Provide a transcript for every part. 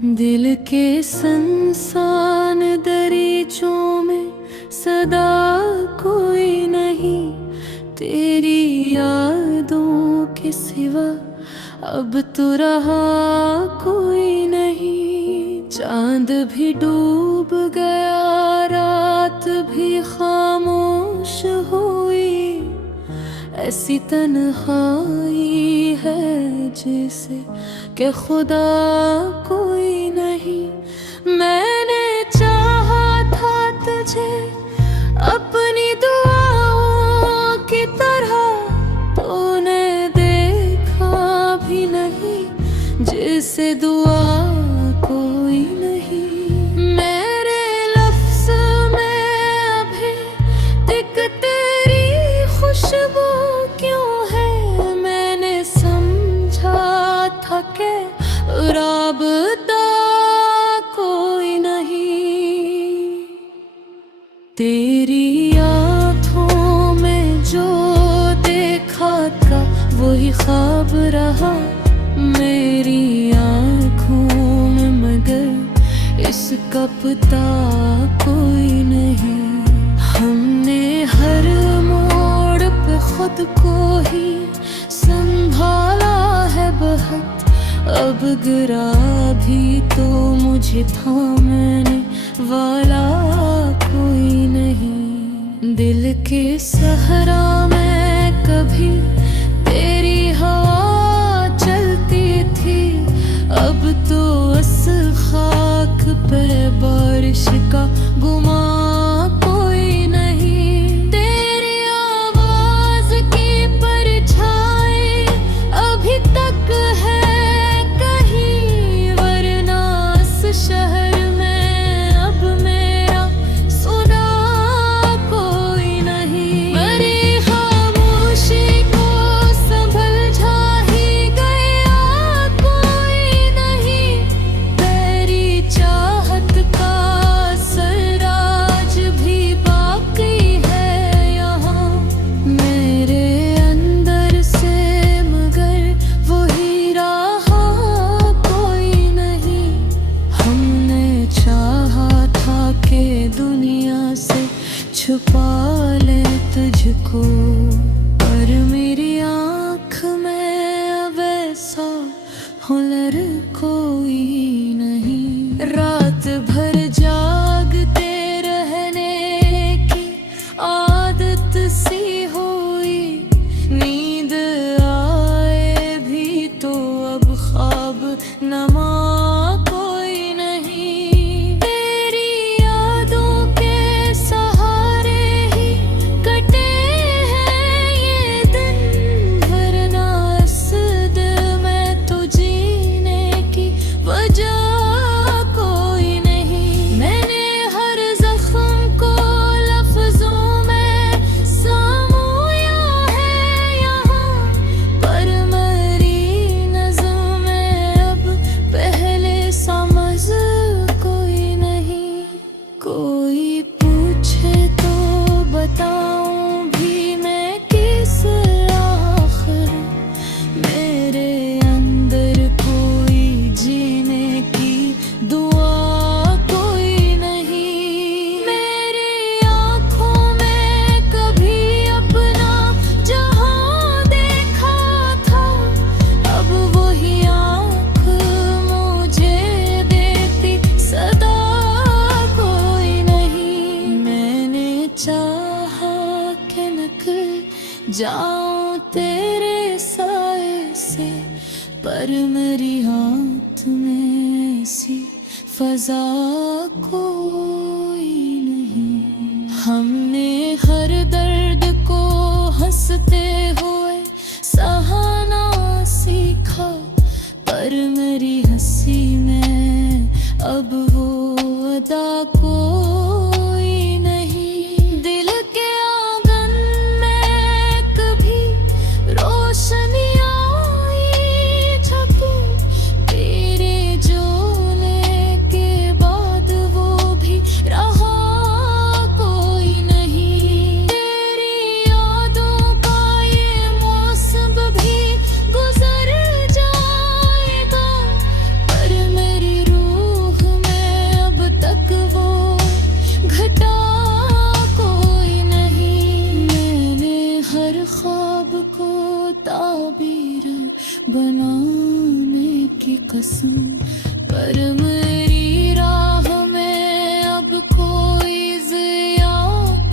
दिल के संसान दरीचों में सदा कोई नहीं, तेरी यादों के सिवा अब तो रहा कोई नहीं। चांद भी डूब गया, रात भी खामोश हुई, ऐसी तन्हाई है जैसे कि खुदा कोई नहीं। मैंने चाहा था तुझे अपनी दुआओं की तरह, तूने देखा भी नहीं जैसे दुआ कोई नहीं। मेरे लफ्ज़ में अभी तक तेरी खुशबू क्यों है, मैंने समझा था कि राबता कोई नहीं। तेरी आँखों में जो देखा था वही ख्वाब रहा मेरी आँखों में, मगर इसका पता कोई नहीं। हमने हर मोड़ पे खुद को ही संभाला है बहुत, अब गिरा भी तो मुझे थामने वाला कोई नहीं। दिल के सहरा में कभी तेरी हवा चलती थी, अब तो उस खाक पे बारिश का गुमा कोई नहीं। तेरी आवाज की परछाई अभी तक है शहर में, अब मेरा सुना कोई नहीं। मेरी खामोशी को समझा ही गया कोई नहीं, तेरी चाहत का सराज भी बाकी है यहाँ मेरे अंदर से, मगर वही रहा कोई नहीं। हमने चाहा था कि दुनिया से छुपा ले तुझको, पर मेरी आँख में अब ऐसा हुनर कोई नहीं। रात भर जागते रहने की आदत सी हुई, नींद आए भी तो अब ख्वाब नमा जाऊं तेरे साए से, पर मेरी हाथ में ऐसी फजा कोई नहीं। हमने हर दर्द को हंसते हुए सहाना सीखा, पर मेरी हंसी में अब वो अदा कोई नहीं। दिल के आंगन में कभी रोशनी आई झपू, तेरे जोले के बाद वो भी रहा कोई नहीं। तेरी यादों का ये मौसम भी गुजर जाएगा, पर मेरी रूह पसंद, पर मेरी राह में अब कोई ज़िया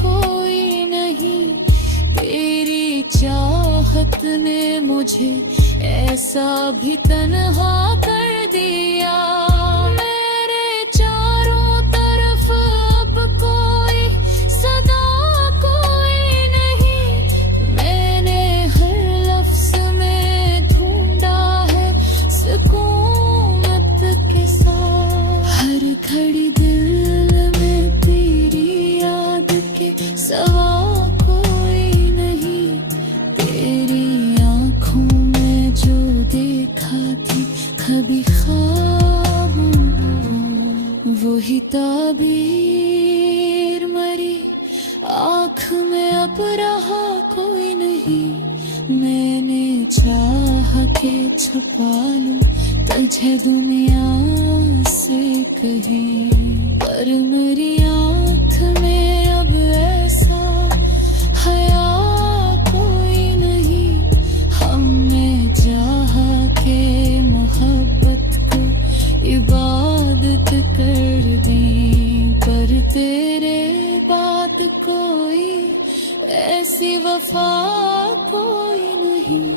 कोई नहीं। तेरी चाहत ने मुझे ऐसा भी तन्हा कर दिया। मेरे चारों तरफ अब कोई सदा कोई नहीं। मैंने हर लफ्ज़ में ढूंढा है सुकूनत के साथ। हर घड़ी दिल में तेरी याद के सवा कोई नहीं। तेरी आँखों में जो देखा थी कभी ख्वाब, वही ताबीर मरी आँख में अब रहा कोई नहीं। मैंने चाहा के छुपा लूं तुझे दुनिया से कहीं, पर मेरी आँख में अब ऐसा हया कोई नहीं। हमने चाहा के मोहब्बत को इबादत कर दी, पर तेरे बाद कोई ऐसी वफा कोई नहीं।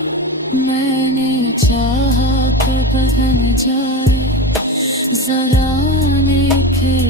मैंने चाहा कब बन जाए जरा निखर